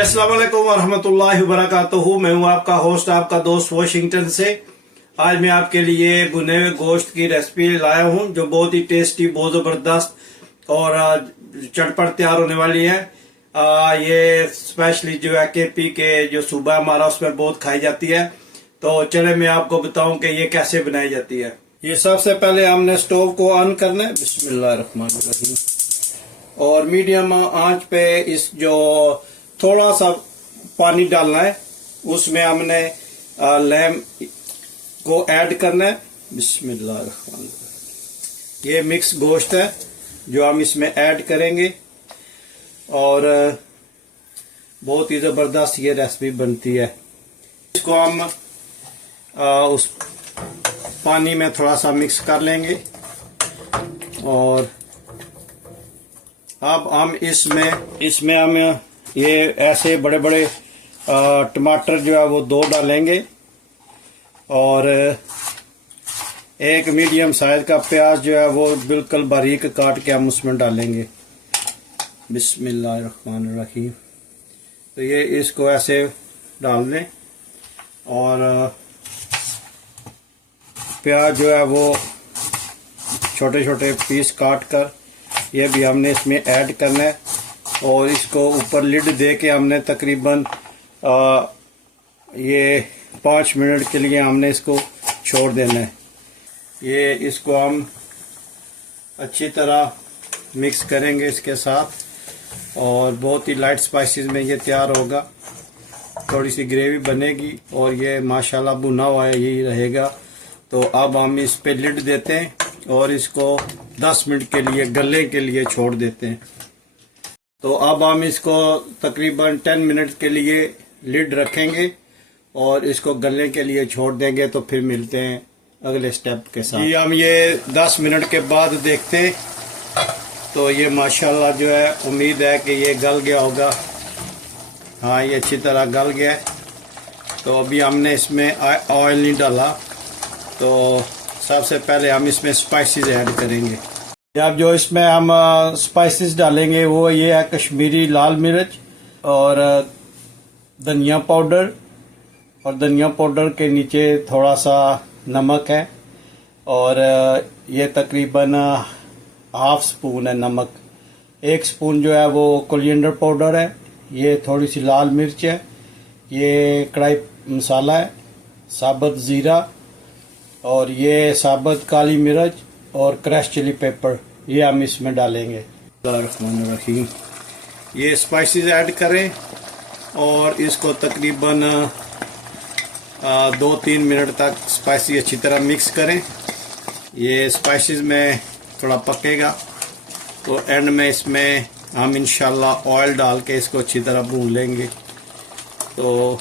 अस्सलाम वालेकुम वरहमतुल्लाहि वबरकातुहू। मैं हूं आपका होस्ट, आपका दोस्त वाशिंगटन से। आज मैं आपके लिए भुने हुए गोश्त की रेसिपी लाया हूं जो बहुत ही टेस्टी, बहुत जबरदस्त और चटपट तैयार होने वाली है। ये स्पेशली जो है केपी के जो सूबा हमारा उसमें बहुत खाई जाती है। तो चले मैं आपको बताऊं कि ये कैसे बनाई जाती है। ये सबसे पहले हमने स्टोव को ऑन करना है, बिस्मिल्लाहिर्रहमानिर्रहीम, और मीडियम आंच पे इस जो थोड़ा सा पानी डालना है, उसमें हमने लैम को ऐड करना है। बिस्मिल्लाहिर्रहमानिर्रहीम। ये मिक्स गोश्त है जो हम इसमें ऐड करेंगे और बहुत ही जबरदस्त ये रेसिपी बनती है। इसको हम उस पानी में थोड़ा सा मिक्स कर लेंगे और अब हम इसमें हम ये ऐसे बड़े बड़े टमाटर जो है वो 2 डालेंगे और एक मीडियम साइज का प्याज जो है वो बिल्कुल बारीक काट के हम उसमें डालेंगे। बिस्मिल्लाहिर्रहमानिर्रहीम। तो ये इसको ऐसे डाल दें और प्याज जो है वो छोटे छोटे पीस काट कर ये भी हमने इसमें ऐड करना है और इसको ऊपर लिड दे के हमने तकरीबन ये 5 मिनट के लिए हमने इसको छोड़ देना है। ये इसको हम अच्छी तरह मिक्स करेंगे इसके साथ और बहुत ही लाइट स्पाइसेस में ये तैयार होगा। थोड़ी सी ग्रेवी बनेगी और ये माशाल्लाह भुना हुआ है यही रहेगा। तो अब हम इस पे लिड देते हैं और इसको 10 मिनट के लिए गलने के लिए छोड़ देते हैं। तो अब हम इसको तकरीबन 10 मिनट के लिए लिड रखेंगे और इसको गलने के लिए छोड़ देंगे। तो फिर मिलते हैं अगले स्टेप के साथ। जी हम ये 10 मिनट के बाद देखते हैं तो ये माशाल्लाह जो है उम्मीद है कि ये गल गया होगा। हाँ, ये अच्छी तरह गल गया है। तो अभी हमने इसमें ऑयल नहीं डाला, तो सबसे पहले हम इसमें स्पाइसेस ऐड करेंगे। अब जो इसमें हम स्पाइसेस डालेंगे वो ये है कश्मीरी लाल मिर्च और धनिया पाउडर, और धनिया पाउडर के नीचे थोड़ा सा नमक है और ये तकरीबन ½ स्पून है नमक। 1 स्पून जो है वो कोरिएंडर पाउडर है। ये थोड़ी सी लाल मिर्च है। ये कढ़ाई मसाला है, साबुत ज़ीरा, और ये साबुत काली मिर्च और क्रश चिली पेपर, ये हम इसमें डालेंगे। बिस्मिल्लाहिर्रहमानिर्रहीम। ये स्पाइसेस ऐड करें और इसको तकरीबन 2-3 मिनट तक स्पाइसी अच्छी तरह मिक्स करें। ये स्पाइसेस में थोड़ा पकेगा तो एंड में इसमें हम इंशाल्लाह ऑयल डाल के इसको अच्छी तरह भून लेंगे। तो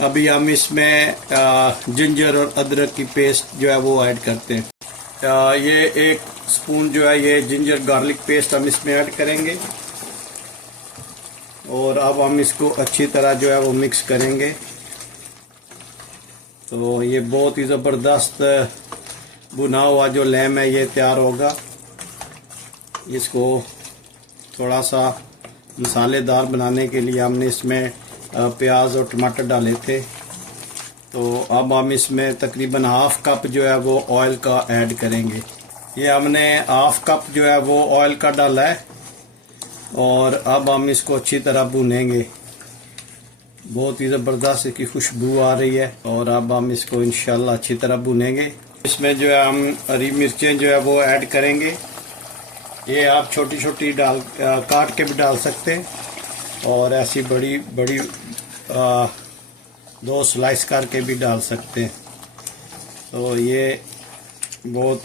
अभी हम इसमें जिंजर और अदरक की पेस्ट जो है वो ऐड करते हैं। ये 1 स्पून जो है ये जिंजर गार्लिक पेस्ट हम इसमें ऐड करेंगे और अब हम इसको अच्छी तरह जो है वो मिक्स करेंगे। तो ये बहुत ही ज़बरदस्त भुना हुआ जो लैम है ये तैयार होगा। इसको थोड़ा सा मसालेदार बनाने के लिए हमने इसमें प्याज और टमाटर डाले थे। तो अब हम इसमें तकरीबन ½ कप जो है वो ऑयल का ऐड करेंगे। ये हमने ½ कप जो है वो ऑयल का डाला है और अब हम इसको अच्छी तरह भूनेंगे। बहुत ही ज़बरदस्त इसकी खुशबू आ रही है और अब हम इसको इंशाल्लाह अच्छी तरह भूनेंगे। इसमें जो है हम हरी मिर्चें जो है वो ऐड करेंगे। ये आप छोटी छोटी काट के भी डाल सकते हैं और ऐसी बड़ी बड़ी 2 स्लाइस करके भी डाल सकते हैं। तो ये बहुत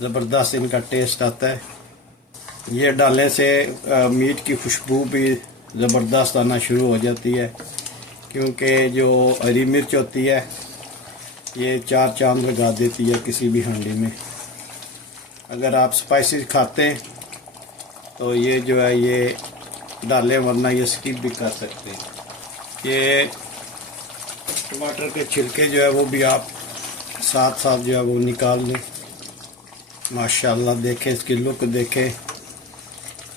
ज़बरदस्त इनका टेस्ट आता है। ये डालने से मीट की खुशबू भी ज़बरदस्त आना शुरू हो जाती है, क्योंकि जो हरी मिर्च होती है ये 4 चांद लगा देती है किसी भी हांडी में। अगर आप स्पाइसेस खाते हैं तो ये जो है ये डालें, वरना ये स्किप भी कर सकते हैं। ये टमाटर के छिलके जो है वो भी आप साथ साथ जो है वो निकाल लें। माशाल्लाह देखें, इसकी लुक देखें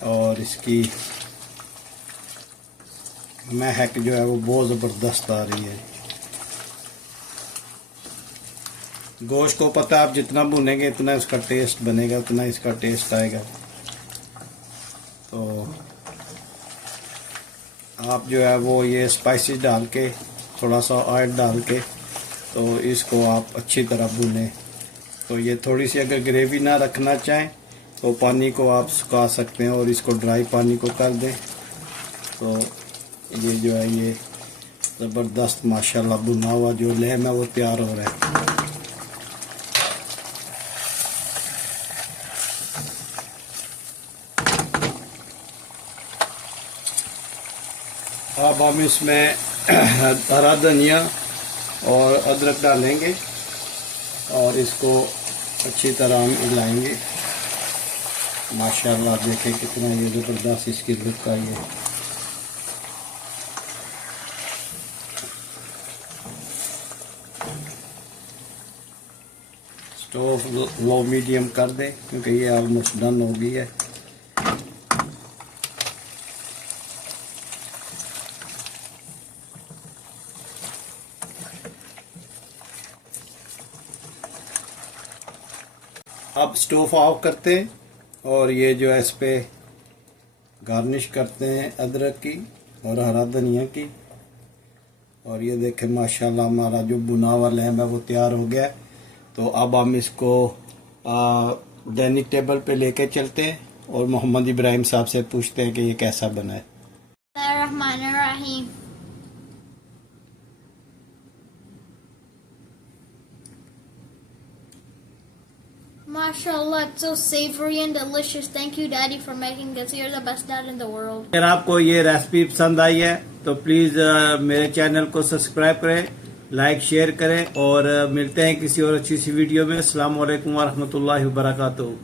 और इसकी महक जो है वो बहुत ज़बरदस्त आ रही है। गोश्त को पता है आप जितना भुनेंगे इतना इसका टेस्ट बनेगा, उतना इसका टेस्ट आएगा। तो आप जो है वो ये स्पाइसेस डाल के, थोड़ा सा ऑयल डाल के, तो इसको आप अच्छी तरह भुनें। तो ये थोड़ी सी अगर ग्रेवी ना रखना चाहें तो पानी को आप सुखा सकते हैं और इसको ड्राई पानी को कर दें। तो ये जो है ये ज़बरदस्त माशाल्लाह भुना हुआ जो लहम है वो तैयार हो रहा है। अब हम इसमें हरा धनिया और अदरक डालेंगे और इसको अच्छी तरह हम हिलाएंगे। माशाल्लाह देखें कितना ये ज़बरदस्त इसकी लुक आई है। स्टोव लो मीडियम कर दें क्योंकि ये ऑलमोस्ट डन हो गई है। अब स्टोव ऑफ करते हैं और ये जो है इस पे गार्निश करते हैं अदरक की और हरा धनिया की। और ये देखें माशाल्लाह हमारा जो बुना हुआ लहम है वो तैयार हो गया है। तो अब हम इसको डाइनिंग टेबल पे लेके चलते हैं और मोहम्मद इब्राहिम साहब से पूछते हैं कि ये कैसा बना है। Bismillahirrahmanirrahim. MashaAllah, it's so savory and delicious. Thank you, Daddy, for making this. You're the best dad in the world. अगर आपको ये रेसिपी पसंद आई है तो प्लीज़ मेरे चैनल को सब्सक्राइब करें, लाइक शेयर करें और मिलते हैं किसी और अच्छी सी वीडियो में। अस्सलाम वालेकुम व रहमतुल्लाहि व बरकातुहू।